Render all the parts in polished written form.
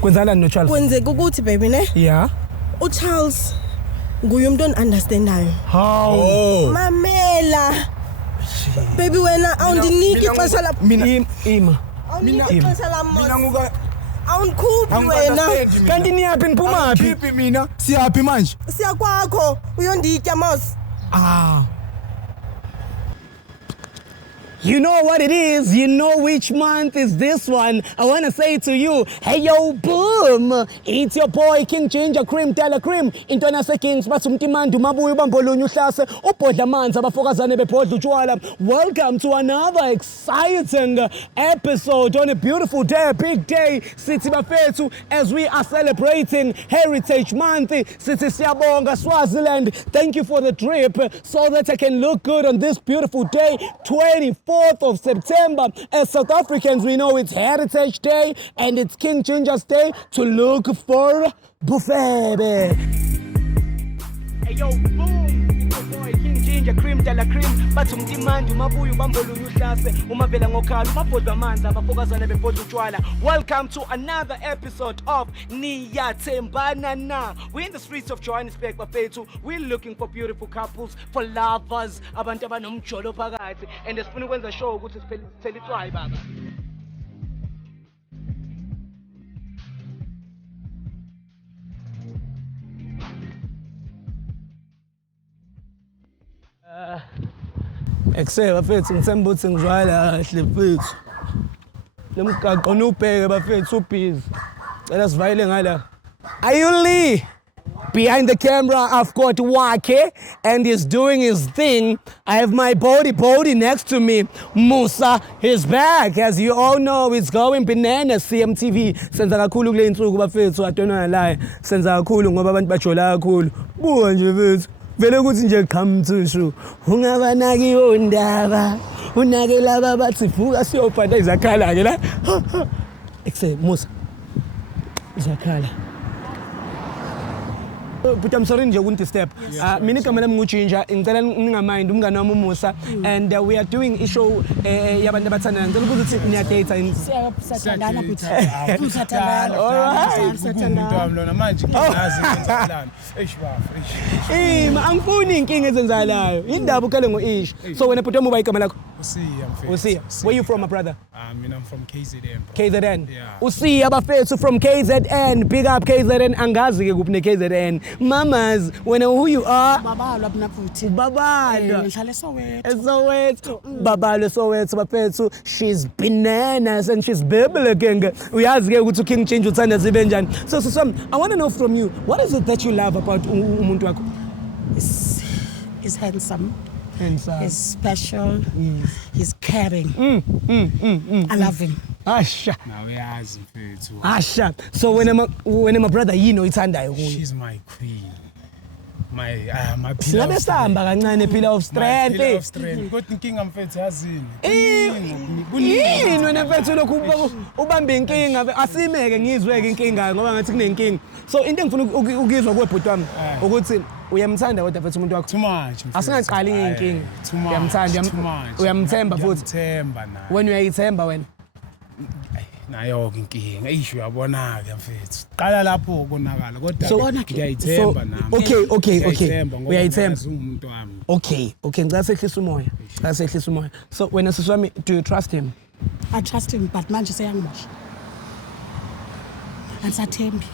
Kwenzalani no Charles? Kwenzeka ukuthi baby ne? Yeah. uCharles nguye umuntu understandayo. How? Mamela. Baby wena awundiniki ixesha la Mina ima. awundiniki ixesha la Mina nguka awundikhuphi wena. Kanti niyaphi niphumaphi? Khiphi mina. Siyaphi manje? Siya kwakho uyonditya mos. You know what it is. You know which month is this one. I want to say to you, hey yo, boom. It's your boy, King Ginger Cream, Tela Cream. Intona se Kings, basumtimandu, mabuyu bambolunyu hlase, ubhodla manza, bafokazane bebhodla utshwala. Welcome to another exciting episode on a beautiful day, a big day. Sithi bafethu, as we are celebrating Heritage Month. Sithi siyabonga Swaziland. Thank you for the trip so that I can look good on this beautiful day, 24th of September. As South Africans, we know it's Heritage Day and it's King Ginger's Day to look for buffet. Hey yo, boom! It's your boy King Ginger Cream, Tela Cream. Bathi umtimandi mabuyu bambolunyu hlase umavela ngokhala umabhodla amanzi abafokazane bebhodla utshwala. Welcome to another episode of Niyathembana Na. We're in the streets of Johannesburg bafethu. We're looking for beautiful couples, for lovers, abantu abanomjolo phakathi, and sifuna ukwenza show ukuthi sithele itswayi baba. Ekuse bafethu ngithemba ukuthi ngizwala kahle mfethu. Lemgaqo nubheke bafethu ubhizi. Cela sivayile ngala. Ayuli. Behind the camera, I've got Wake, and he's doing his thing. I have my body next to me. Musa is back. As you all know, it's going bananas. CMTV. Senza kakhulu kule insuku bafethu, I don't know lie. Senza kakhulu ngoba abantu bajola kakhulu. Buka nje bafethu. Vele ukuthi nje come to show. Ungabanaki ondaba. Unake laba bathi vuka siyophatha izakhala ke la. Ekuse Musa. Izakhala. But I'm sorry nje ukunidisturb. Mina igama lami nguGinger, ngicela ningamind umngane wami uMusa, and we are doing ishow yabantu abathandana. Ngicela ukuthi niyadate yini? Siyathandana futhi. Alright. Umuntu wami lona manje ngiyazi ngenzalani. Ma angifuni inkinga ezenzalayo. Indaba ukale ngo-ish. So wena bhuti wami uba igama lakho? Usiya mfethu. Usiya. Where you from, my brother? Mina I'm from KZN. KZN. Yeah. Usiya bafethu from KZN. Big up KZN. Angazi ke kuphi ne-KZN. Mamas, when who you are? Babalwa mina futhi. Babalwa. Ngihlala eSoweto. Soweto. Babalwa Soweto bafethu. She's bananas and she's biblical. Uyazi ke ukuthi uKing Ginger uthanda zibe njani. So I want to know from you, what is it that you love about umuntu wakho? He's handsome. Handsome. He's special. He's caring. I love him. Asha. Na uyazi mfethu. Asha. So when my brother yini oyithandayo kuyo? She's my queen. My pillar Silabe of sihamba kancane pillar of strength. Pillar of strength. Kodwa inkinga mfethu yazini. Yini wena mfethu lokhu ubambe inkinga asimeke ngizweke inkinga ngoba ngathi kunenkinga. So into engifuna ukuzwa kwebhuti wami ukuthi uyamthanda kodwa mfethu umuntu wakho. Too much. Asingaqali ngenkinga. Uyamthanda, uyamthemba futhi. Uyamthemba na. Wena uyayithemba wena. Nayo inkinga isho uyabona ke mfethu. Qala lapho konakala kodwa ngiyayithemba nami. Okay. Uyayithemba. Umuntu wami. Okay, ngicela sehlisa umoya. So wena sisi wami, do you trust him? I trust him but manje seyangimosha. Angisathembi.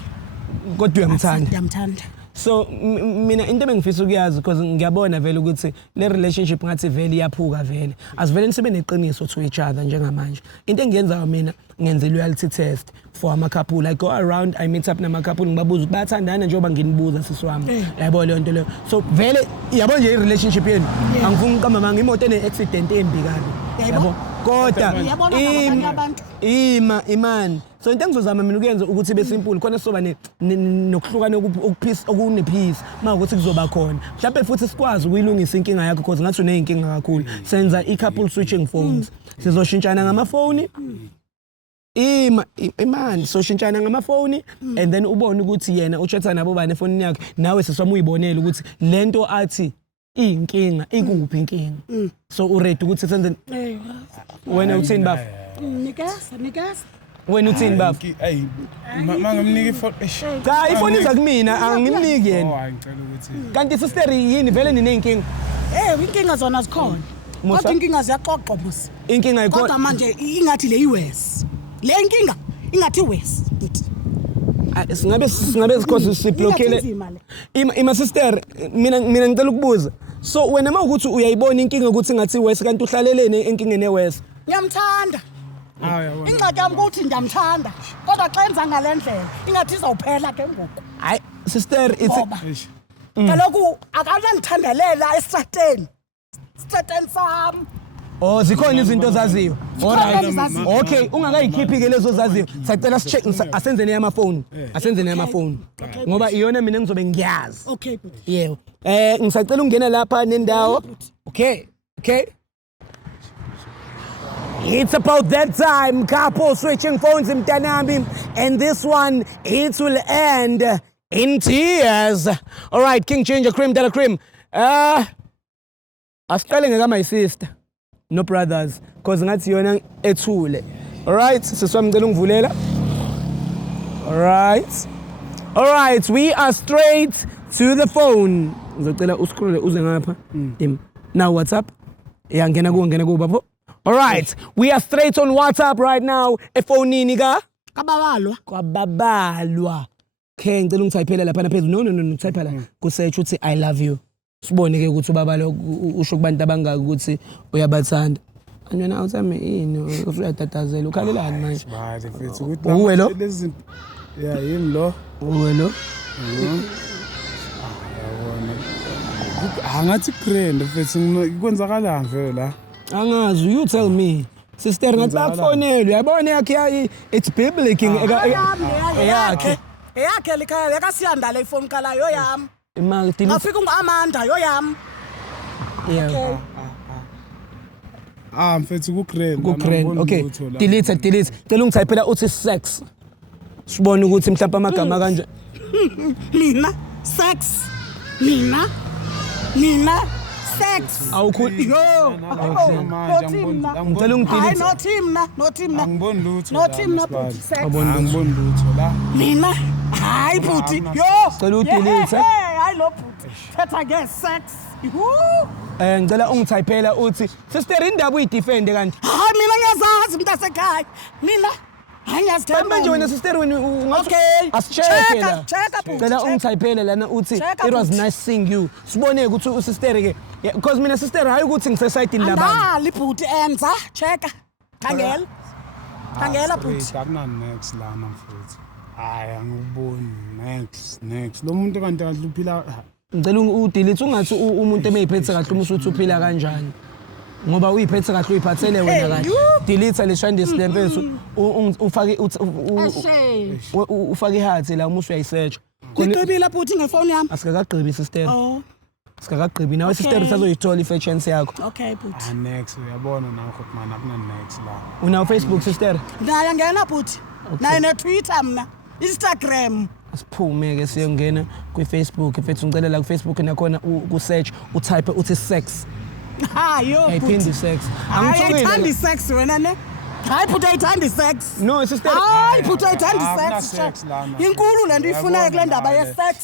Kodwa uyamthanda. Ngiyamthanda. So mina into engifisa ukuyazi because ngiyabona vele ukuthi le relationship ngathi vele iyaphuka vele. Asivele sibe neqiniso to each other njengamanje. Into engiyenzayo mina ngenze loyalty test for ama couple. I go around, I meet up nama couple ngibabuza bayathandana njengoba nginibuza sisi wami. Yabo le nto leyo. So vele yabo nje relationship yenu. Angifuni ukama manga imoto ene accident embi kabi. Yabo. Kodwa imani. So into engizozama mina ukuyenza ukuthi be simple khona sizoba nokuhlukana okune peace mawukuthi kuzoba khona. Mhlawumbe futhi sikwazi ukuyilungisa inkinga yakho because ngathi uneyinkinga kakhulu. Senza i-couple switching phones. Sizoshintshana ngamafoni. Imani soshintshana ngamafoni and then ubone ukuthi yena uchatha nabo bani efonini yakhe nawe seswami uyibonela ukuthi lento athi inkinga ikuphi inkinga. So uready ukuthi senze wena uthini bafu? Nikasa. Wena uthini baba? Hey, mangamniki ifoni. Cha, ifoni iza kumina angimniki yena. Oh, ngicela ukuthi. Kanti sister yini vele ninenkinga? Inkinga zona zikhona. Kodwa inkinga ziyaxoxwa bosi. Inkinga Kodwa ikhona. manje ingathi le iwes. Le inkinga ingathi iwes. Singabe sikhosi siblockele. Ima sister mina ngicela ukubuza. So wena mawukuthi uyayibona inkinga ukuthi ngathi wes kanti uhlalelene enkingeni ewes. Ngiyamthanda. Hayi yabona. Ingxaki yami ukuthi ngiyamthanda. Kodwa xa enza ngalendlela ingathi izawuphela ke ngoku. Hayi sister it's Eish. Kaloku akanangithandalela esitrateni. Sitrateni sami. Oh zikhona izinto zaziyo. Alright. Zizaziyo. Okay, ungakayikhiphi ke lezo zaziyo. Sacela sicheck asenzene yamafoni. Asenzene yamafoni. Ngoba iyona mina ngizobe ngiyazi. Okay but. Yebo. Ngisacela ungena lapha nendawo. Okay. It's about that time, couple switching phones mtanami, and this one, it will end in tears. All right, King Ginger Cream, Della Cream. Asiqale ngeka my sister, no brothers, because ngathi yona ethule. All right, siswami ngicela ungivulela. All right, we are straight to the phone. Ngizocela uscroll uze ngapha. Now WhatsApp. Yeah, ngena ku babo. All right, we are straight on WhatsApp right now. Efonini ka? Kwababalwa. Okay, ngicela ungithayipele lapha phezulu. No, type la. Ku search uthi I love you. Sibone ke ukuthi ubabalo usho kubantu abangaka ukuthi uyabathanda. Anyona awuthame ini usuyatatazela ukhalelani manje? Bahle mfethu ukuthi Uwe lo? lezi yeah yimi lo. Uwe lo? Yabona. Angathi grand mfethu kwenzakalani vele la? Angazi, you tell me. Sister ngathi bakufonela uyabona yakhe it's biblical yakhe. Eyakhe likhaya yakasiyanda le phone kala yo yami. Imali Ngafika ungamanda yo yami. yeah. Mfethu ku-grand. Ku-grand. Okay. Delete. Cela ungithayipela uthi sex. Sibone ukuthi mhlawumbe amagama kanje. Mina sex. Sex. Awukhuli. Yo. Ngicela ungidelete. No team. Angiboni lutho. No team no but sex. Angiboni lutho la. Mina. Hayi puti. Yo. Cela udelete. Hayi lo puti. Thatha ke sex. Ngicela ungithayipela uthi sister indaba uyidefend kanti. Hayi mina ngiyazazi mntasekhaya. Mina ngiyazithemba. Manje wena sister wena Okay. Asicheck la. Check up. Cela ungithayipele lana uthi Check it was up. nice seeing you. Sibone ukuthi usister ke because mina sister hayi ukuthi ngiseside labantu. Andali puti enza. Checka. Khangela puti. Akuna next lana mfethu. Hayi angiboni next. Lo muntu kanti uphila Ngicela udelete ungathi umuntu emeyiphethe kahle uma usuthi uphila kanjani. Ngoba uyiphethe kahle uyiphathele wena kahle. Delete leshande slempesu ufake ufake heart la uma usuyayisearch. Ngicebile puti ngefoni yami. Asikakagqibi sister. Oh. Sikakagqibi nawe sister usazoyithola i-chance yakho. Okay puti. next uyabona nakho man akuna next la. Una Facebook sister? Naye ngena puti. Naye ne Twitter mna. Instagram. Asiphume ke siyongena kwi-Facebook mfethu ngicela ku Facebook nakhona ku-search utype uthi sex. Yo Ayiphindi sex. Angithandi sex wena ne? Hayi puti ayithandi sex. No sister. Hayi puti ayithandi sex. sex lana. Inkulu lento ifunayo kule ndaba ye sex.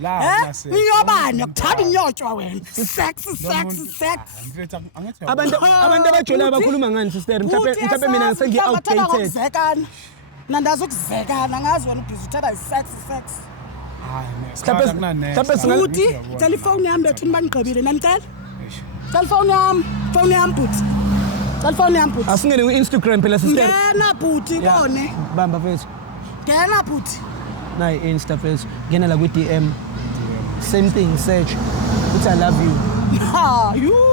La Ngiyobani ukuthanda inyotywa wena. Sex. mfethu angithi Abantu abajula bakhuluma ngani sister mhlawumbe mina sengi-outdated. Nandazi ukuzekana ngazi wena ubhizi uthatha sex. Mhlawumbe Puti, telefoni yami bethu banigqibile namcela. Telefoni yami puti. Telefoni yami puti. asingene ku-Instagram phela sister. Ngena puti kone. Bamba fethu. Ngena puti. Nayi Insta fethu. Ngena la ku-DM. Same thing search. Uthi I love you. You.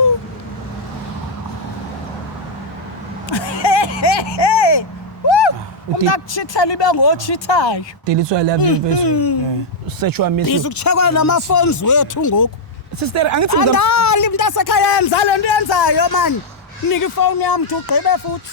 Ungakuchithela ibe ngochithayo. Delete I love you fethu. Search wa miss. Izukucheckwa nama-phones wethu ngoku. Sister angithi Andali mntasekhaya yenza le nto yenzayo mani. Nika ifoni yami uthi ugqibe futhi.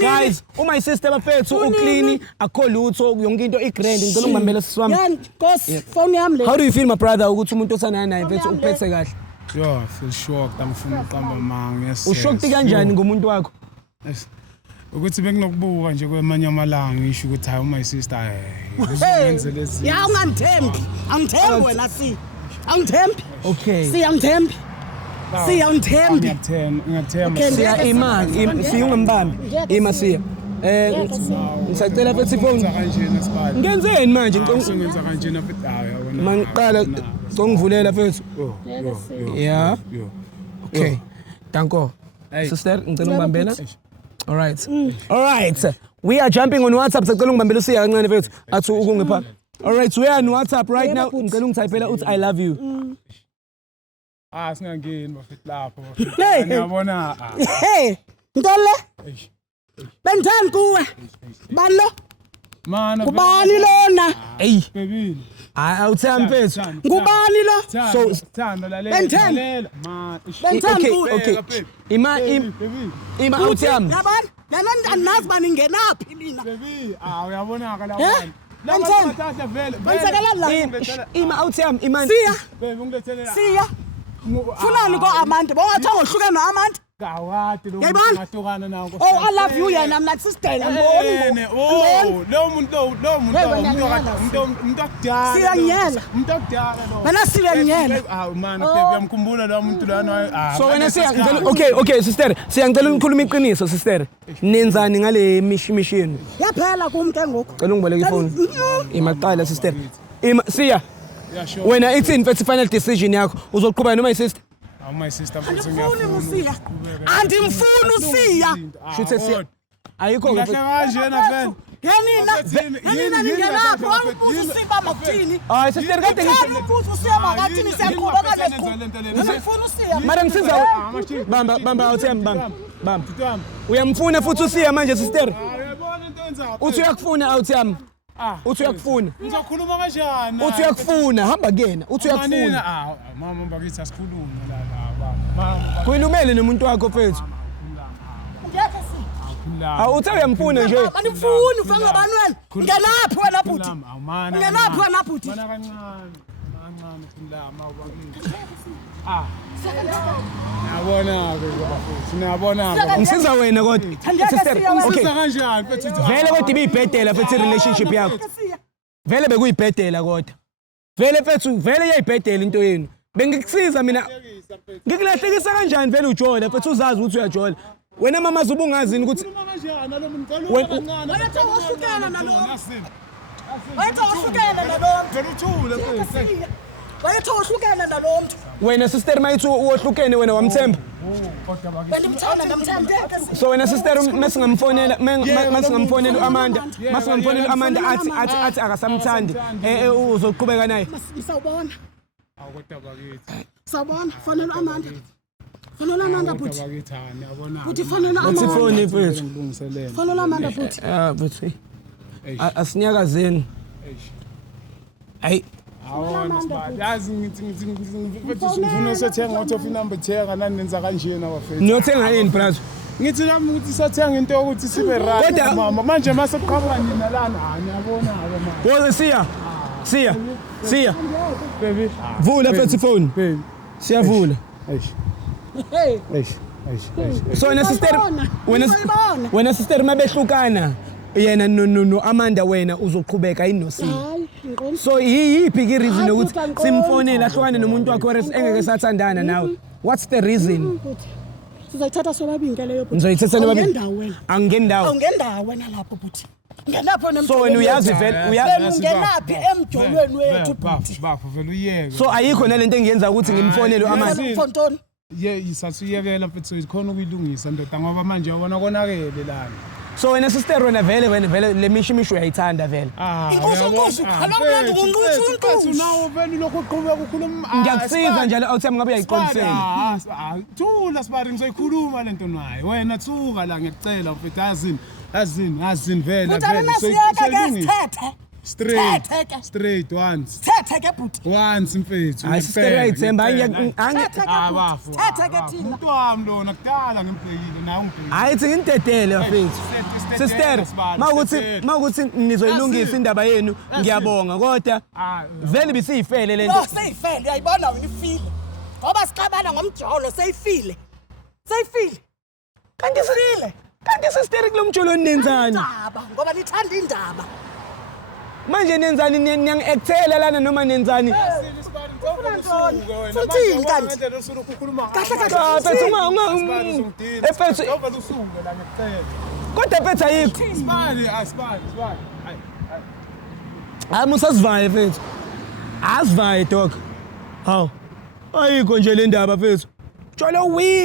guys, my sister bafethu uclean akho lutho yonke into igrand ngicela ungibambele sisiwami. Yani Nkosi phone yami le. How do you feel my brother ukuthi umuntu othanda naye mfethu uphethe kahle? Yo, I feel shocked. I'm from Kambamang. Yes. Ushocked kanjani ngomuntu wakho? Yes. ukuthi benginokubuka nje kwemanye amalanga ngisho ukuthi hayi my sister ngizenzele lezi Ya ungangithembi. Angithembi wena si. Angithembi. Okay. Si angithembi. Si angithembi. ngiyathemba Okay. Siya imani, siyungembambi. Ima siya. Ngisacela futhi phone. kanjena sibali Ngenzeni manje sengenza kanjena futhi hayi yabona mangiqala ngivulela mfethu. Yeah. Okay. Danko. Sister, ngicela ungibambela. All right. All right. We are jumping on WhatsApp. Sicela ungibambela usiya kancane mfethu. Athi ukungipha. All right, we are on WhatsApp right now. Ngicela ungitypela uthi I love you. singangeni bafethu lapho Hey. ngiyabona Hey, ntole. Bengithanda kuwe. Bani lo? mana Kubani lona? Hey. baby Awuthembi mfethu. Ngubani lo? so thanda lalela Bengithanda. man Bengithanda Okay, kuwe. okay. Ima awuthembi. Yabani? Lana andinazi bani ngenaphi mina. baby uyabonaka la Eh? Bathatha vele Kwenzakalani la? Ima awuthembi imani. Siya, baby ungilethelele siya. Funani ko Amanda? Bongathi ngohlukene noAmanda? gawadi lo Yayibona? ngahlukana nawo Oh, I love you yena mina sister ngiboni. oh lo muntu umuntu akudala Siyangiyela. umuntu akudala lo Mina siyangiyela. mana baby uyamkhumbula lo muntu lana So wena siya ngicela okay sister, siya ngicela ungikhuluma iqiniso sister. Nenzani ngale mission? Yaphela kum ke ngoku. Cela ungiboleke ifone. Imaqala sister. Siya. yeah sure Wena ithini mfethu final decision yakho? Uzoqhubeka noma isister? my sister Andifuni usiya. Andimfuni usiya. Shuthe siya. Ayikho kahle kanjena vele Yanina ningelapho wangibuza usiba makuthini. Hayi sister kade Ngicela ubuza usiya makathini siyakhuluma ngalesi. Ngifuna usiya. Mara ngisiza bamba awuthembi bamba. Uyamfuna futhi usiya manje sister. uyabona into enzayo Uthi uyakufuna awuthembi. Uthi uyakufuna. ngizokhuluma kanjani Uthi uyakufuna hamba kuyena. Uthi uyakufuna. mama bakithi asikhulume la mama Khulumele nomuntu wakho mfethu. Ngeke si. Awuthe uyamfuna nje. Andifuni ufanga abanweni. Ngelaphi wena bhuti? mana Ngelaphi wena bhuti? mana kancane khulama bakithi Nabona ke bafethu nabona Ngisiza wena kodwa. Sister, okay. kanjani mfethu Vele kodwa ibibhedela futhi relationship yakho. Vele bekuyibhedela kodwa. Vele mfethu, vele iyayibhedela into yenu. Bengikusiza mina. Ngikulahlekisa kanjani vele ujola mfethu uzazi ukuthi uyajola. Wena mama zubungazini ukuthi kanjani nalomuntu Wethu wahlukene nalo. Wethu wahlukene nalo. Vele uthule mfethu Wethu wahlukene nalo muntu. wena sister mayithi uohlukene wena wamthemba. Bendimthanda namthanda. So wena sister masingamfonela masingamfonela uAmanda, masingamfonela uAmanda athi akasamthandi uzoqhubeka naye. Sawubona. kodwa bakithi Sawubona, fanele Amanda. Fanele Amanda bhuti. bakithi yabona Bhuti fanele Uthi Amanda. phone mfethu. ngilungiselele Fanele Amanda bhuti. Buthi. Asinyakazeni. Hayi. awona sibali yazi ngithi mfethu ngifuna usothenga uthi number thenga nani nenza kanjena bafethu Niyothenga yini brother? ngithi nami ngithi sothenga into yokuthi sibe right mama manje mase kuqhamuka nina lana ngiyabona ke mama Woze siya. baby Vula mfethu phone. baby Siyavula. Hey. So wena sister wena sister mabehlukana yena no Amanda wena uzoqhubeka yini noSiya. Hayi, ngqondo. So yiphi ke reason ukuthi simfonela ahlukane nomuntu wakhe wena engeke sathandana nawe? What's the reason? Sizayithatha sobabili nke leyo bhuti. Nizoyithatha nobabili? Awungendawo wena. Angendawo. Awungendawo wena lapho bhuti. Ngenapho nemjolweni. So wena uyazi vele Ungenaphi emjolweni wethu bhuti. bafo vele uyeke so ayikho nalento engiyenza ukuthi ngimfonele uAmanda. Mfontoni. isasuyekela mfethu khona ukuyilungisa ndoda ngoba manje yabona konakele lana So wena sister wena vele le mishimisho uyayithanda vele. Inkosi khalamuntu kunquthu nawo vele lokho uqhubeka ukukhuluma Ngiyakusiza njalo awuthemba ngabe uyayiqondisela. thula sibari ngizoyikhuluma lento naye wena thuka la ngiyacela mfethu azini vele straight once Thethe ke bhuti. once mfethu Hayi sister uyayithemba bafo Thethe ke thina. umuntu wami lona kudala ngimbhekile nawe ungibhekile hayi thi ngintedele bafethu. Sister mawukuthi nizoyilungisa indaba yenu ngiyabonga kodwa vele bisiyifele lento. No seyifele uyayibona wena ifile. Ngoba sixabana ngomjolo seyifile. Seyifile. Kanti sifile. kanti sister kulo mjolo nenzani indaba ngoba lithanda indaba manje nenzani niyangi-actela lana noma nenzani futhini kanti kahle kodwa fethu ayikho hayi musasivaye fethu asivaye dog hawu ayikho nje le ndaba fethu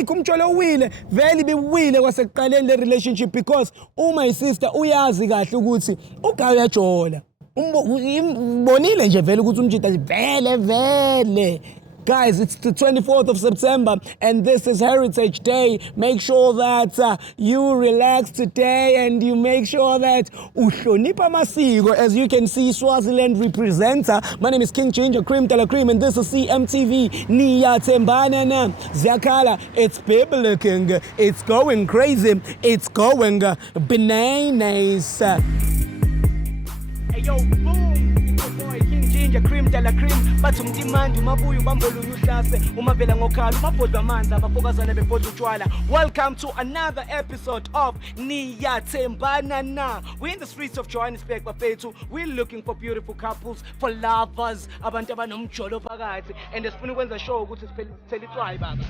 umtsholo uwile vele ibiwile kwasekuqaleni le relationship because uma isister uyazi kahle ukuthi ugayi uyajola umbonile nje vele ukuthi umjida vele guys, it's the 24th of September and this is Heritage Day. Make sure that you relax today and you make sure that uhlonipha amasiko. As you can see, Swaziland representer. My name is King Ginger Cream Tela Cream and this is CMTV. Niyathembana na Zakala. It's biblical. It's going crazy. It's going bananas. Hey yo, boom! It's your boy King Ginger Cream Tela Cream. Bathi umtimandi umabuya ubambolunya uhlase umavela ngokhala umabhodwa amanzi abafokazana bebhodwa utshwala. Welcome to another episode of Niyathembana Na. We're in the streets of Johannesburg bafethu. We're looking for beautiful couples, for lovers, abantu abanomjolo phakathi and sifuna ukwenza show ukuthi sithele itswayi baba.